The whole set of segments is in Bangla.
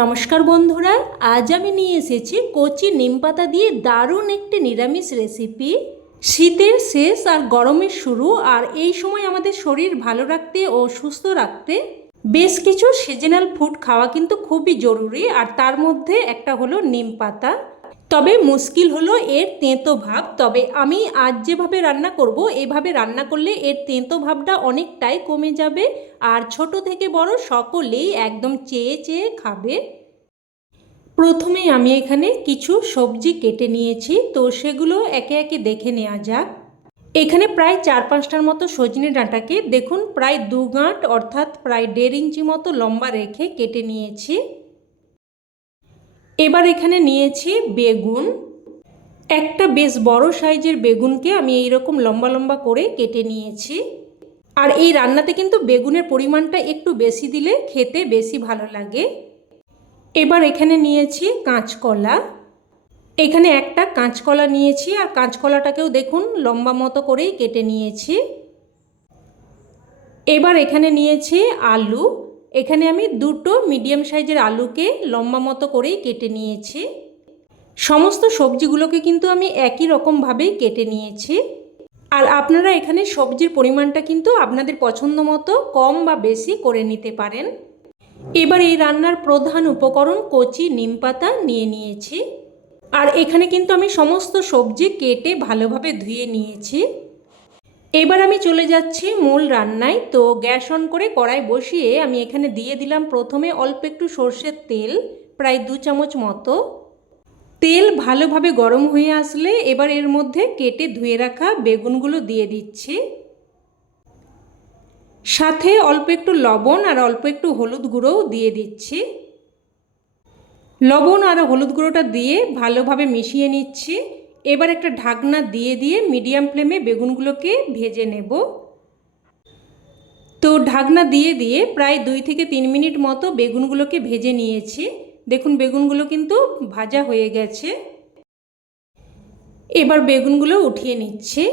নমস্কার বন্ধুরা, আজ আমি নিয়ে এসেছি কচি নিমপাতা দিয়ে দারুণ একটি নিরামিষ রেসিপি। শীতের শেষ আর গরমের শুরু, আর এই সময় আমাদের শরীর ভালো রাখতে ও সুস্থ রাখতে বেশ কিছু সিজনাল ফুড খাওয়া কিন্তু খুবই জরুরি। আর তার মধ্যে একটা হলো নিমপাতা। তবে মুশকিল হলো এর তেঁতো ভাব। তবে আমি আজ যেভাবে রান্না করব, এভাবে রান্না করলে এর তেঁতো ভাবটা অনেকটাই কমে যাবে, আর ছোট থেকে বড় সকলেই একদম চেয়ে চেয়ে খাবে। প্রথমেই আমি এখানে কিছু সবজি কেটে নিয়েছি, তো সেগুলো একে একে দেখে নেওয়া যাক। এখানে প্রায় 4-5টার মতো সজনে ডাঁটাকে দেখুন প্রায় 2 গাঁট অর্থাৎ প্রায় 1.5 ইঞ্চি মতো লম্বা রেখে কেটে নিয়েছি। এবার এখানে নিয়েছি বেগুন। একটা বেশ বড় সাইজের বেগুনকে আমি এইরকম লম্বা লম্বা করে কেটে নিয়েছি। আর এই রান্নাতে কিন্তু বেগুনের পরিমাণটা একটু বেশি দিলে খেতে বেশি ভালো লাগে। এবার এখানে নিয়েছি কাঁচকলা। এখানে একটা কাঁচকলা নিয়েছি, আর কাঁচকলাটাকেও দেখুন লম্বা মতো করেই কেটে নিয়েছি। এবার এখানে নিয়েছি আলু। এখানে আমি 2টো মিডিয়াম সাইজের আলুকে লম্বা মতো করেই কেটে নিয়েছি। সমস্ত সবজিগুলোকে কিন্তু আমি একই রকমভাবেই কেটে নিয়েছি। আর আপনারা এখানে সবজির পরিমাণটা কিন্তু আপনাদের পছন্দ মতো কম বা বেশি করে নিতে পারেন। এবার এই রান্নার প্রধান উপকরণ কচি নিমপাতা নিয়ে নিয়েছি। আর এখানে কিন্তু আমি সমস্ত সবজি কেটে ভালোভাবে ধুয়ে নিয়েছি। এবার আমি চলে যাচ্ছি মূল রান্নায়। তো গ্যাস অন করে কড়াই বসিয়ে আমি এখানে দিয়ে দিলাম প্রথমে অল্প একটু সর্ষের তেল, প্রায় 2 চামচ মতো। তেল ভালোভাবে গরম হয়ে আসলে এবার এর মধ্যে কেটে ধুয়ে রাখা বেগুনগুলো দিয়ে দিচ্ছি। সাথে অল্প একটু লবণ আর অল্প একটু হলুদ গুঁড়োও দিয়ে দিচ্ছি। লবণ আর হলুদ গুঁড়োটা দিয়ে ভালোভাবে মিশিয়ে নিচ্ছি। এবার একটা ঢাকনা দিয়ে দিয়ে মিডিয়াম ফ্লেমে বেগুনগুলোকে ভেজে নেব। তো ঢাকনা দিয়ে দিয়ে প্রায় 2 থেকে 3 মিনিট মতো বেগুনগুলোকে ভেজে নিয়েছি। দেখুন বেগুনগুলো কিন্তু ভাজা হয়ে গেছে। এবার বেগুনগুলো উঠিয়ে নিচ্ছি।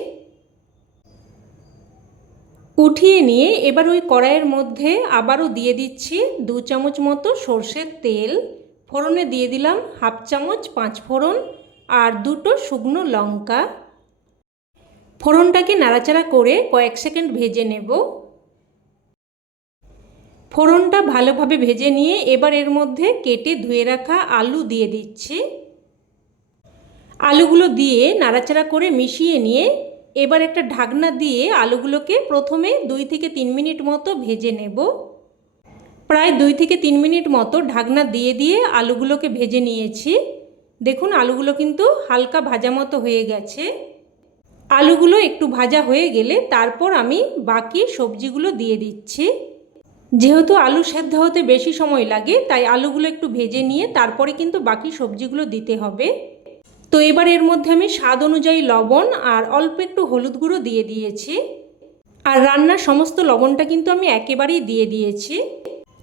উঠিয়ে নিয়ে এবার ওই কড়াইয়ের মধ্যে আবারও দিয়ে দিচ্ছি 2 চামচ মতো সর্ষের তেল। ফোড়নে দিয়ে দিলাম 1/2 চামচ 5 ফোড়ন আর 2টো শুকনো লঙ্কা। ফোড়নটাকে নাড়াচাড়া করে কয়েক সেকেন্ড ভেজে নেব। ফোড়নটা ভালোভাবে ভেজে নিয়ে এবার এর মধ্যে কেটে ধুয়ে রাখা আলু দিয়ে দিচ্ছি। আলুগুলো দিয়ে নাড়াচাড়া করে মিশিয়ে নিয়ে এবার একটা ঢাকনা দিয়ে আলুগুলোকে প্রথমে 2 থেকে 3 মিনিট মতো ভেজে নেব। প্রায় 2 থেকে 3 মিনিট মতো ঢাকনা দিয়ে দিয়ে আলুগুলোকে ভেজে নিয়েছি। দেখুন আলুগুলো কিন্তু হালকা ভাজা মতো হয়ে গেছে। আলুগুলো একটু ভাজা হয়ে গেলে তারপর আমি বাকি সবজিগুলো দিয়ে দিচ্ছি। যেহেতু আলু সেদ্ধ হতে বেশি সময় লাগে, তাই আলুগুলো একটু ভেজে নিয়ে তারপরে কিন্তু বাকি সবজিগুলো দিতে হবে। তো এবার এর মধ্যে আমি স্বাদ অনুযায়ী লবণ আর অল্প একটু হলুদ গুঁড়ো দিয়ে দিয়েছি। আর রান্নার সমস্ত লবণটা কিন্তু আমি একেবারেই দিয়ে দিয়েছি।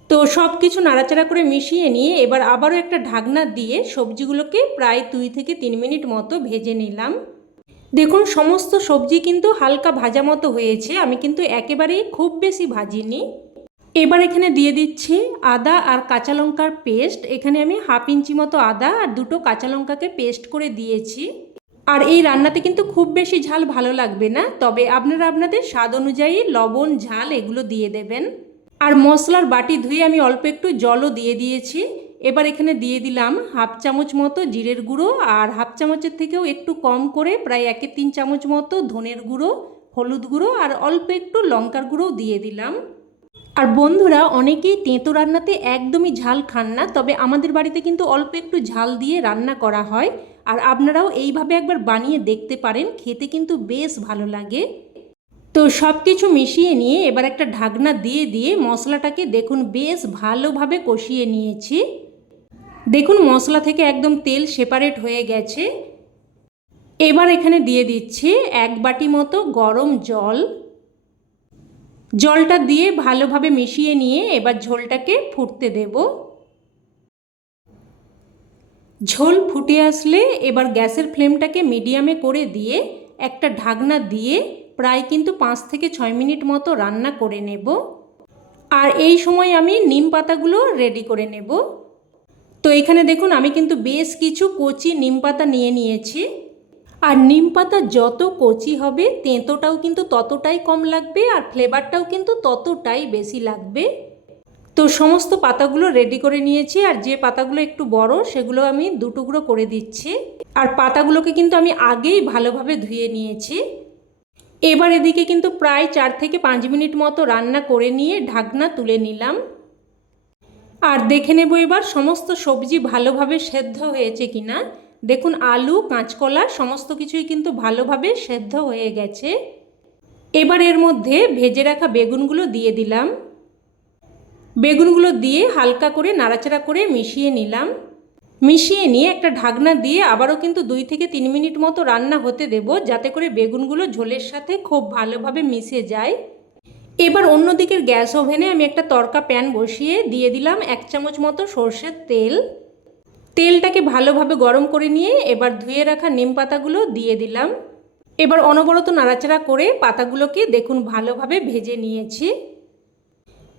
তো সব কিছু নাড়াচাড়া করে মিশিয়ে নিয়ে এবার আবারও একটা ঢাকনা দিয়ে সবজিগুলোকে প্রায় 2 থেকে 3 মিনিট মতো ভেজে নিলাম। দেখুন সমস্ত সবজি কিন্তু হালকা ভাজা মতো হয়েছে, আমি কিন্তু একেবারেই খুব বেশি ভাজিনি। এবার এখানে দিয়ে দিচ্ছি আদা আর কাঁচা লঙ্কার পেস্ট। এখানে আমি 1/2 ইঞ্চি মতো আদা আর 2টো কাঁচা লঙ্কাকে পেস্ট করে দিয়েছি। আর এই রান্নাতে কিন্তু খুব বেশি ঝাল ভালো লাগবে না, তবে আপনারা আপনাদের স্বাদ অনুযায়ী লবণ ঝাল এগুলো দিয়ে দেবেন। আর মশলার বাটি ধুয়ে আমি অল্প একটু জলও দিয়ে দিয়েছি। এবার এখানে দিয়ে দিলাম 1/2 চামচ মতো জিরের গুঁড়ো আর 1/2 চামচের থেকেও একটু কম করে প্রায় 1/3 চামচ মতো ধনের গুঁড়ো, হলুদ গুঁড়ো আর অল্প একটু লঙ্কার গুঁড়োও দিয়ে দিলাম। আর বন্ধুরা, অনেকেই তেঁতো রান্নাতে একদমই ঝাল খান না, তবে আমাদের বাড়িতে কিন্তু অল্প একটু ঝাল দিয়ে রান্না করা হয়। আর আপনারাও এইভাবে একবার বানিয়ে দেখতে পারেন, খেতে কিন্তু বেশ ভালো লাগে। তো সব কিছু মিশিয়ে নিয়ে এবার একটা ঢাকনা দিয়ে দিয়ে মশলাটাকে দেখুন বেশ ভালোভাবে কষিয়ে নিয়েছি। দেখুন মশলা থেকে একদম তেল সেপারেট হয়ে গেছে। এবার এখানে দিয়ে দিচ্ছি 1 বাটি মতো গরম জল। জলটা দিয়ে ভালোভাবে মিশিয়ে নিয়ে এবার ঝোলটাকে ফুটতে দেব। ঝোল ফুটে আসলে এবার গ্যাসের ফ্লেমটাকে মিডিয়ামে করে দিয়ে একটা ঢাকনা দিয়ে প্রায় কিন্তু 5 থেকে 6 মিনিট মতো রান্না করে নেব। আর এই সময় আমি নিম পাতাগুলো রেডি করে নেব। তো এখানে দেখুন আমি কিন্তু বেশ কিছু কচি নিম পাতা নিয়ে নিয়েছি। আর নিম পাতা যত কচি হবে তেঁতোটাও কিন্তু ততটাই কম লাগবে আর ফ্লেভারটাও কিন্তু ততটাই বেশি লাগবে। তো সমস্ত পাতাগুলো রেডি করে নিয়েছি, আর যে পাতাগুলো একটু বড় সেগুলো আমি দুটুকরো করে দিচ্ছি। আর পাতাগুলোকে কিন্তু আমি আগেই ভালোভাবে ধুয়ে নিয়েছি। এবার এদিকে কিন্তু প্রায় 4 থেকে 5 মিনিট মতো রান্না করে নিয়ে ঢাকনা তুলে নিলাম। আর দেখে নেব এবার সমস্ত সবজি ভালোভাবে সেদ্ধ হয়েছে কিনা। দেখুন আলু, কাঁচকলা সমস্ত কিছুই কিন্তু ভালোভাবে সেদ্ধ হয়ে গেছে। এবার এর মধ্যে ভেজে রাখা বেগুনগুলো দিয়ে দিলাম। বেগুনগুলো দিয়ে হালকা করে নাড়াচাড়া করে মিশিয়ে নিলাম। মিশিয়ে নিয়ে একটা ঢাকনা দিয়ে আবারও কিন্তু 2 থেকে 3 মিনিট মতো রান্না হতে দেব, যাতে করে বেগুনগুলো ঝোলের সাথে খুব ভালোভাবে মিশে যায়। এবার অন্য দিকের গ্যাস ওভেনে আমি একটা তড়কা প্যান বসিয়ে দিয়ে দিলাম 1 চামচ মতো সর্ষের তেল। তেলটাকে ভালোভাবে গরম করে নিয়ে এবার ধুয়ে রাখা নিম পাতাগুলো দিয়ে দিলাম। এবার অনবরত নাড়াচাড়া করে পাতাগুলোকে দেখুন ভালোভাবে ভেজে নিয়েছি।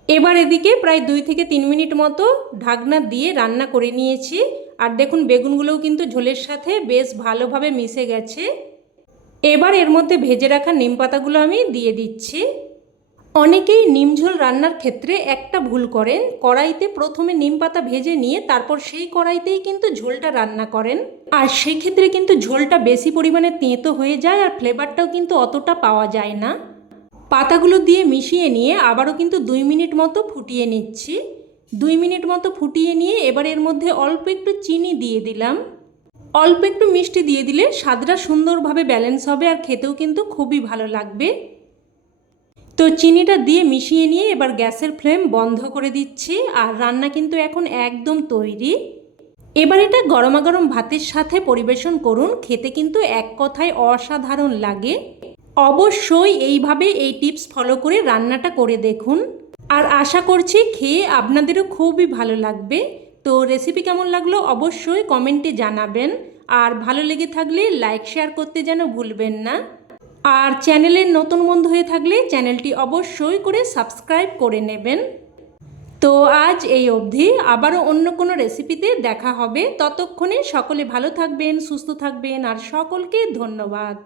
এবার এদিকে প্রায় 2 থেকে 3 মিনিট মতো ঢাকনা দিয়ে রান্না করে নিয়েছি। আর দেখুন বেগুনগুলোও কিন্তু ঝোলের সাথে বেশ ভালোভাবে মিশে গেছে। এবার এর মধ্যে ভেজে রাখা নিম পাতাগুলো আমি দিয়ে দিচ্ছি। অনেকেই নিম ঝোল রান্নার ক্ষেত্রে একটা ভুল করেন, কড়াইতে প্রথমে নিম পাতা ভেজে নিয়ে তারপর সেই কড়াইতেই কিন্তু ঝোলটা রান্না করেন। আর সেই ক্ষেত্রে কিন্তু ঝোলটা বেশি পরিমাণে তেঁতো হয়ে যায় আর ফ্লেভারটাও কিন্তু অতটা পাওয়া যায় না। পাতাগুলো দিয়ে মিশিয়ে নিয়ে আবারও কিন্তু 2 মিনিট মতো ফুটিয়ে নিচ্ছি। 2 মিনিট মতো ফুটিয়ে নিয়ে এবার এর মধ্যে অল্প একটু চিনি দিয়ে দিলাম। অল্প একটু মিষ্টি দিয়ে দিলে স্বাদটা সুন্দরভাবে ব্যালেন্স হবে আর খেতেও কিন্তু খুবই ভালো লাগবে। তো চিনিটা দিয়ে মিশিয়ে নিয়ে এবার গ্যাসের ফ্লেম বন্ধ করে দিচ্ছি। আর রান্না কিন্তু এখন একদম তৈরি। এবার এটা গরমাগরম ভাতের সাথে পরিবেশন করুন, খেতে কিন্তু এক কথায় অসাধারণ লাগে। অবশ্যই এইভাবে এই টিপস ফলো করে রান্নাটা করে দেখুন। আর আশা করছি খেয়ে আপনাদেরও খুবই ভালো লাগবে। তো রেসিপি কেমন লাগলো অবশ্যই কমেন্টে জানাবেন। আর ভালো লেগে থাকলে লাইক শেয়ার করতে যেন ভুলবেন না। আর চ্যানেলের নতুন বন্ধু হয়ে থাকলে চ্যানেলটি অবশ্যই করে সাবস্ক্রাইব করে নেবেন। তো আজ এই অবধি, আবারও অন্য কোনো রেসিপিতে দেখা হবে। ততক্ষণে সকলে ভালো থাকবেন, সুস্থ থাকবেন আর সকলকে ধন্যবাদ।